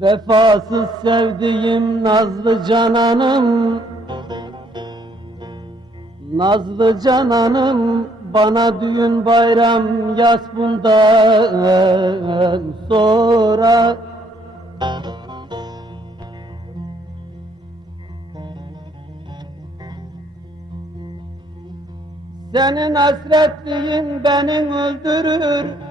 Vefasız sevdiğim Nazlı Cananım Nazlı Cananım bana düğün bayram yaz bundan sonra. Senin hasretliğin beni öldürür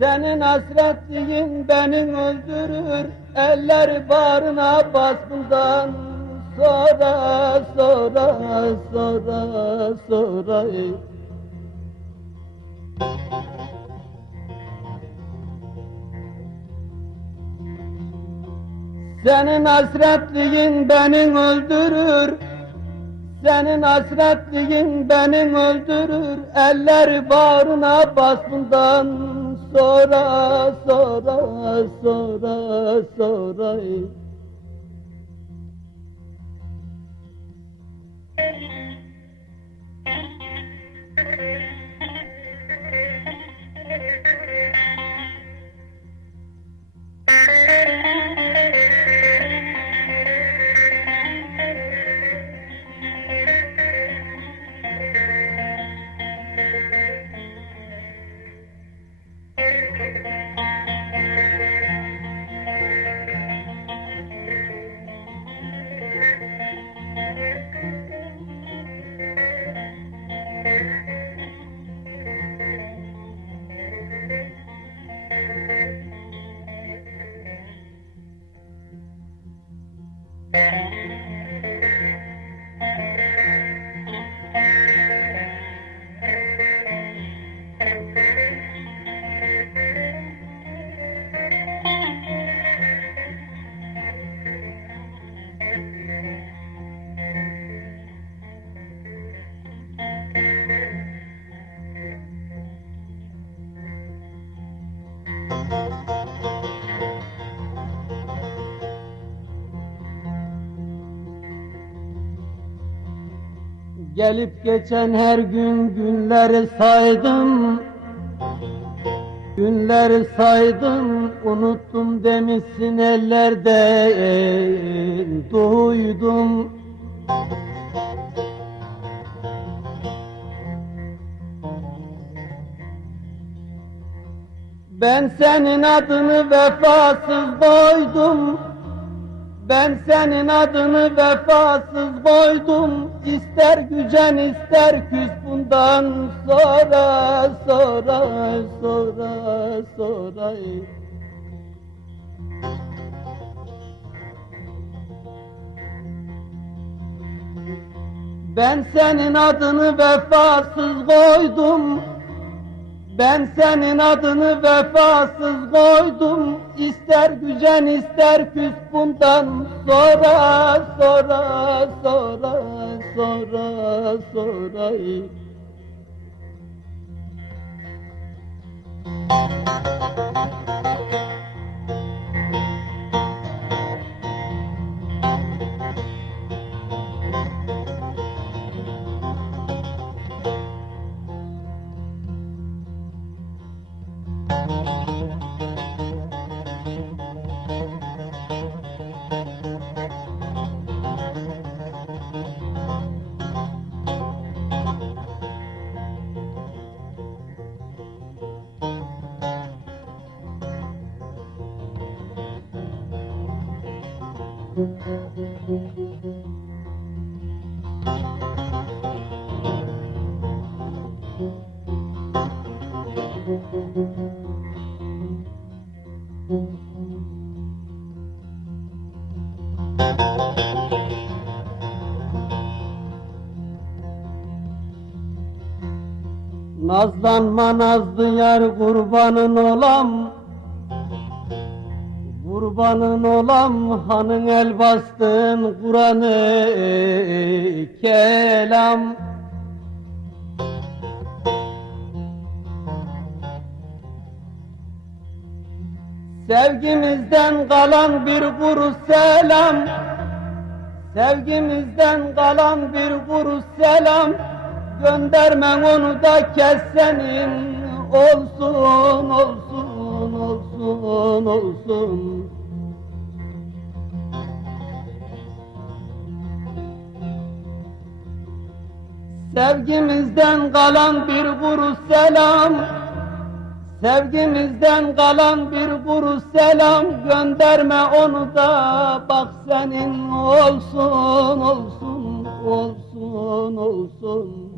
Senin hasretliğin beni öldürür. Eller bağrına basından Sonra sonra sonra sonra. Senin hasretliğin beni öldürür. Senin hasretliğin beni öldürür. Eller bağrına basından sonra sonra sonra sonra Gelip geçen her gün günleri saydım. Günleri saydım unuttum demişsin ellerde. Duydum. Ben senin adını vefasız koydum ben senin adını vefasız koydum. İster gücen ister küs. Bundan sonra sonra sonra sonra. Ben senin adını vefasız koydum. Ben senin adını vefasız koydum İster gücen ister küs bundan sonra sonra sonra sonra sonra Nazlanma nazlı yar kurbanın olam Kurbanın olam hanın el bastın Kur'an'ı kelam. Sevgimizden kalan bir kuru selam. Sevgimizden kalan bir kuru selam. Göndermen onu da kes senin. Olsun, olsun, olsun, olsun Sevgimizden kalan bir kuru selam. Sevgimizden kalan bir kuru selam. Gönderme onu da bak senin olsun olsun olsun olsun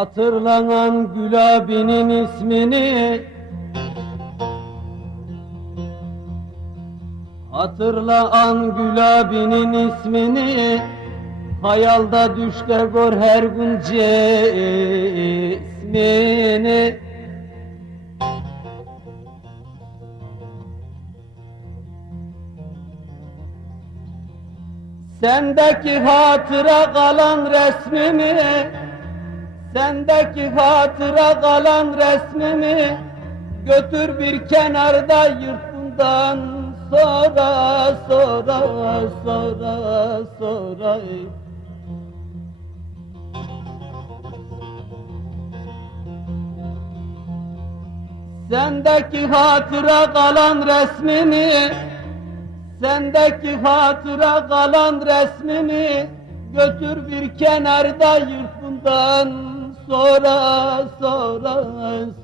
Hatırlanan Gül abinin ismini Hatırlayan Gül abinin ismini Hayalda düşte gör her gün cismini. Sendeki hatıra kalan resmimi Sendeki hatıra kalan resmimi Götür bir kenarda yırt bundan sonra sonra sonra sonra. Sendeki hatıra kalan resmimi Sendeki hatıra kalan resmimi Götür bir kenarda yırt bundan sonra sonra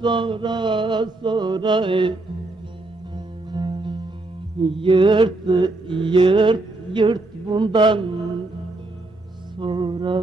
sonra sonra. Yırt yırt yırt bundan sonra.